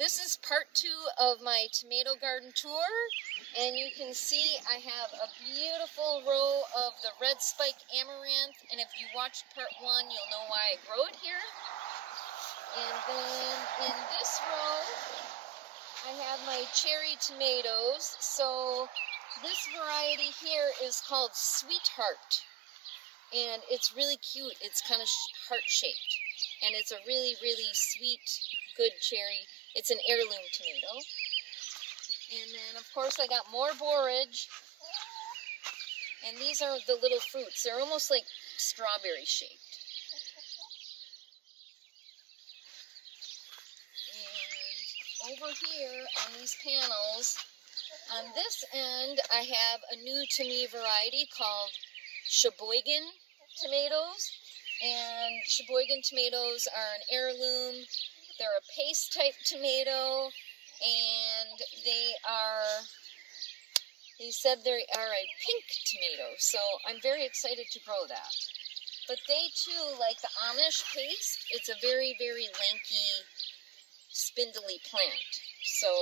This is part 2 of my tomato garden tour, and you can see I have a beautiful row of the red spike amaranth, and if you watched part 1, you'll know why I grow it here. And then in this row, I have my cherry tomatoes. So this variety here is called Sweetheart, and it's really cute. It's kind of heart-shaped, and it's a really, really sweet, good cherry. It's an heirloom tomato. And then, of course, I got more borage. And these are the little fruits. They're almost like strawberry shaped. And over here on these panels, on this end, I have a new to me variety called Sheboygan tomatoes. And Sheboygan tomatoes are an heirloom. They're a paste type tomato, and they said they are a pink tomato, so I'm very excited to grow that. But they too, like the Amish paste, it's a very, very lanky, spindly plant. So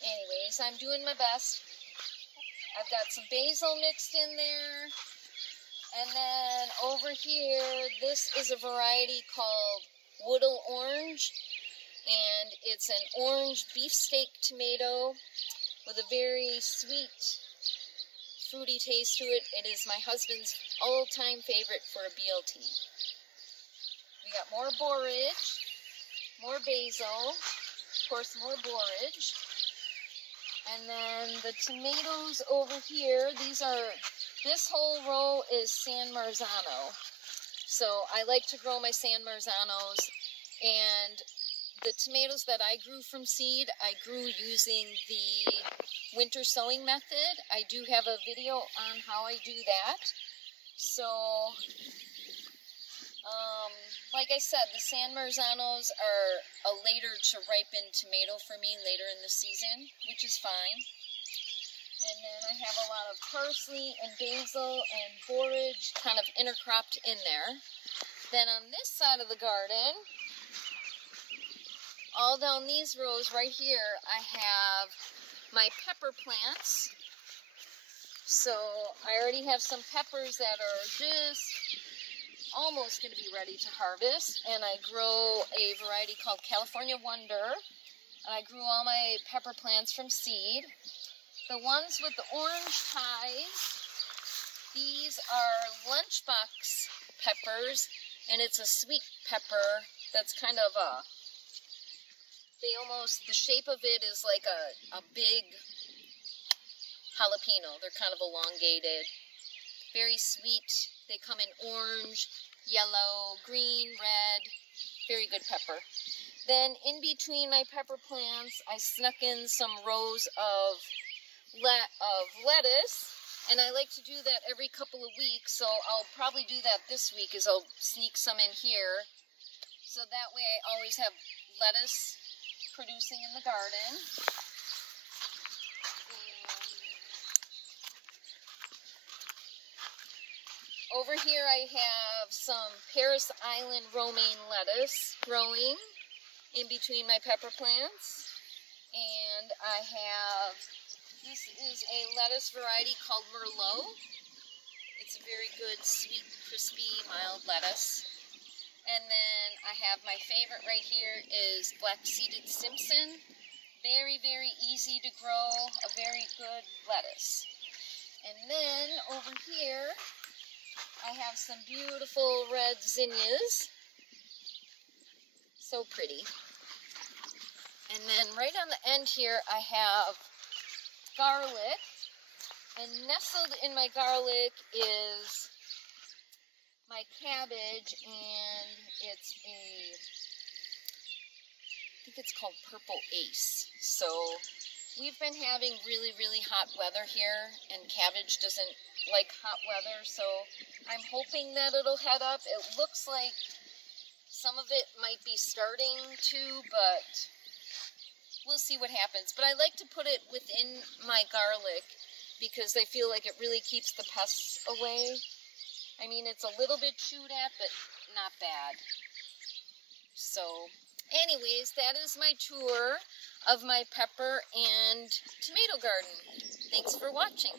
anyways, I'm doing my best. I've got some basil mixed in there. And then over here, this is a variety called Woodle Orange, and it's an orange beefsteak tomato with a very sweet, fruity taste to it. It is my husband's all-time favorite for a BLT. We got more borage, more basil, of course more borage, and then the tomatoes over here, this whole row is San Marzano. So I like to grow my San Marzanos, and the tomatoes that I grew from seed, I grew using the winter sowing method. I do have a video on how I do that. So, like I said, the San Marzanos are a later to ripen tomato for me later in the season, which is fine. And then I have a lot of parsley and basil and borage kind of intercropped in there. Then on this side of the garden, all down these rows right here, I have my pepper plants. So I already have some peppers that are just almost going to be ready to harvest. And I grow a variety called California Wonder. And I grew all my pepper plants from seed. The ones with the orange ties, these are lunchbox peppers, and it's a sweet pepper that's kind of the shape of it is like a big jalapeno. They're kind of elongated, very sweet. They come in orange, yellow, green, red, very good pepper. Then in between my pepper plants, I snuck in some rows of lettuce, and I like to do that every couple of weeks, so I'll probably do that this week, is I'll sneak some in here, so that way I always have lettuce producing in the garden. And over here I have some Paris Island romaine lettuce growing in between my pepper plants, and this is a lettuce variety called Merlot. It's a very good, sweet, crispy, mild lettuce. And then I have my favorite right here is black-seeded Simpson. Very, very easy to grow, a very good lettuce. And then over here, I have some beautiful red zinnias. So pretty. And then right on the end here, I have garlic, and nestled in my garlic is my cabbage, and I think it's called Purple Ace. So we've been having really, really hot weather here, and cabbage doesn't like hot weather, so I'm hoping that it'll head up. It looks like some of it might be starting to, but we'll see what happens. But I like to put it within my garlic because I feel like it really keeps the pests away. I mean, it's a little bit chewed at, but not bad. So Anyways, that is my tour of my pepper and tomato garden. Thanks for watching.